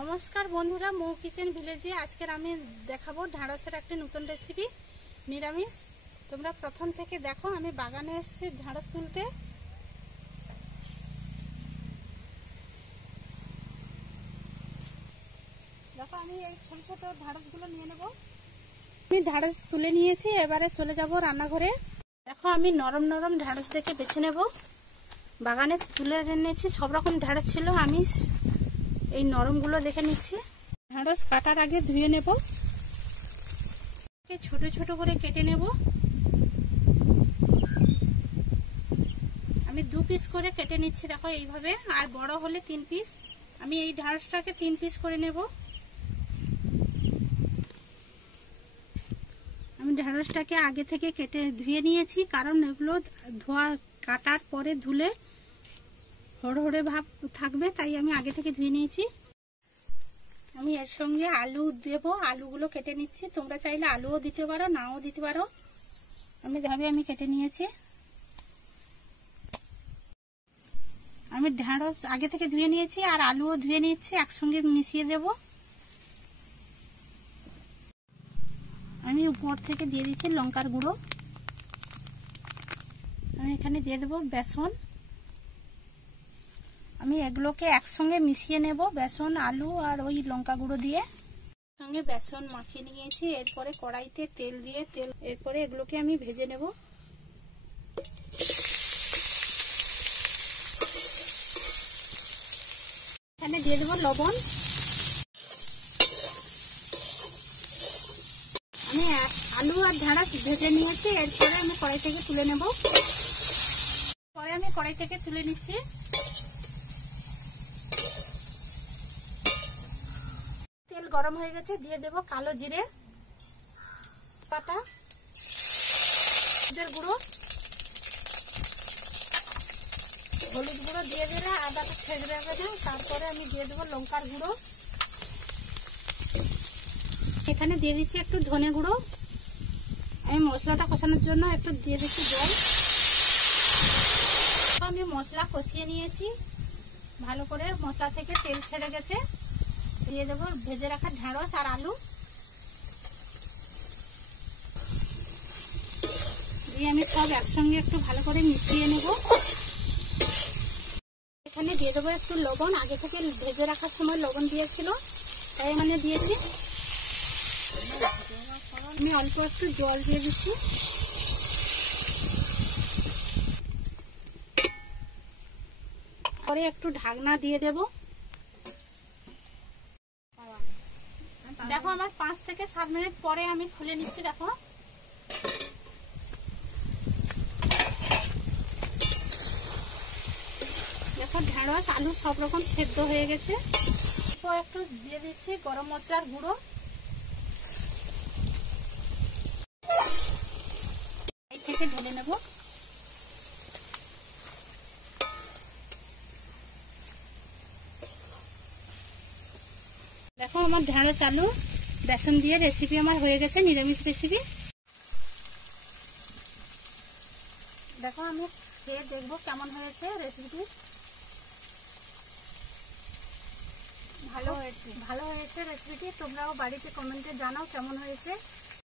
নমস্কার বন্ধুরা, মৌ কিচেন ভিলেজে আজকের আমি দেখাবো ঢ্যাঁড়সের একটা নতুন রেসিপি, নিরামিষ। তোমরা প্রথম থেকে দেখো। আমি বাগানে এসেছি ঢ্যাঁড়স তুলতে। দেখো, আমি এই ছোট ছোট ঢ্যাঁড়সগুলো নিয়ে নেব। আমি ঢ্যাঁড়স তুলে নিয়েছি, এবারে চলে যাব রান্নাঘরে। দেখো, আমি নরম নরম ঢ্যাঁড়স দেখে বেছে নেব। বাগানে তুলে এনেছি, সব রকম ঢ্যাঁড়স ছিল, আমি এই নরমগুলো দেখে নিচ্ছি। ঢ্যাঁড়স কাটার আগে ধুয়ে নেব, ছোট ছোট করে কেটে নেব। আমি 2 পিস করে কেটে নিচ্ছি, দেখো এইভাবে। আর বড় হলে 3 পিস। আমি এই ঢ্যাঁড়সটাকে 3 পিস করে নেব। আমি ঢ্যাঁড়সটাকে আগে থেকে কেটে ধুয়ে নিয়েছি, কারণ এগুলো ধোয়া কাটার পরে ধুলে হড়হড়ে ভাব থাকবে, তাই আমি আগে থেকে ধুয়ে নিয়েছি। আমি এর সঙ্গে আলু দেব, আলুগুলো কেটে নিচ্ছি। তোমরা চাইলে আলুও দিতে পারো, নাও দিতে পারো। আমি কেটে নিয়েছি। আমি ঢ্যাঁড়স আগে থেকে ধুয়ে নিয়েছি আর আলুও ধুয়ে নিচ্ছি, একসঙ্গে মিশিয়ে দেব। আমি উপর থেকে দিয়ে দিচ্ছি লঙ্কার গুঁড়ো। আমি এখানে দিয়ে দেবো বেসন। আমি এগুলোকে একসঙ্গে মিশিয়ে নেব, বেসন, আলু আর ওই লঙ্কা গুঁড়ো দিয়ে। সঙ্গে বেসন মাখিয়ে নিয়েছি। এরপরে কড়াইতে তেল দিয়ে এরপরে এগুলোকে আমি ভেজে নেব। এখানে দিয়ে দেবো লবণ। আমি আলু আর ঢ্যাঁড়স ভেজে নিয়েছি, এরপরে আমি কড়াই থেকে তুলে নেব। আমি কড়াই থেকে তুলে নিচ্ছি। তেল গরম হয়ে গেছে, দিয়ে দেব কালো জিরে বাটা, গুঁড়ো, হলুদ গুঁড়ো দিয়ে দিলে আদাটা ছেড়ে যাবে না। তারপরে আমি দিয়ে দেবো লঙ্কার গুঁড়ো। এখানে দিয়ে দিচ্ছি একটু ধনে গুঁড়ো। আমি মশলাটা কষানোর জন্য একটু দিয়ে দিচ্ছি জল। আমি মশলা কষিয়ে নিয়েছি ভালো করে, মশলা থেকে তেল ছেড়ে গেছে। দিয়ে দেবো ভেজে রাখা ঢ্যাঁড়স আর আলু। দিয়ে আমি সব একসঙ্গে একটু ভালো করে মিশিয়ে নেব। এখানে দিয়ে দেবো একটু লবণ। আগে থেকে ভেজে রাখার সময় লবণ দিয়েছিল, তাই এখানে দিয়েছি। আমি অল্প একটু জল দিয়ে দিচ্ছি। পরে একটু ঢাকনা দিয়ে দেব। দেখো, আমার 5 থেকে 7 মিনিট পরে আমি খুলে নিচ্ছি। দেখো, ঢ্যাঁড়স আলু সব রকম সেদ্ধ হয়ে গেছে। একটু দিয়ে দিচ্ছি গরম মশলার গুঁড়ো। এই থেকে ঢেলে নেব। দেখো, আমার ঢ্যাঁড়স আলু বেসন দিয়ে রেসিপি আমার হয়ে গেছে, নিরামিষ রেসিপি। দেখো, আমি খেয়ে দেখবো কেমন হয়েছে রেসিপিটি। ভালো হয়েছে রেসিপিটি। তোমরাও বাড়িতে কমেন্টে জানাও কেমন হয়েছে।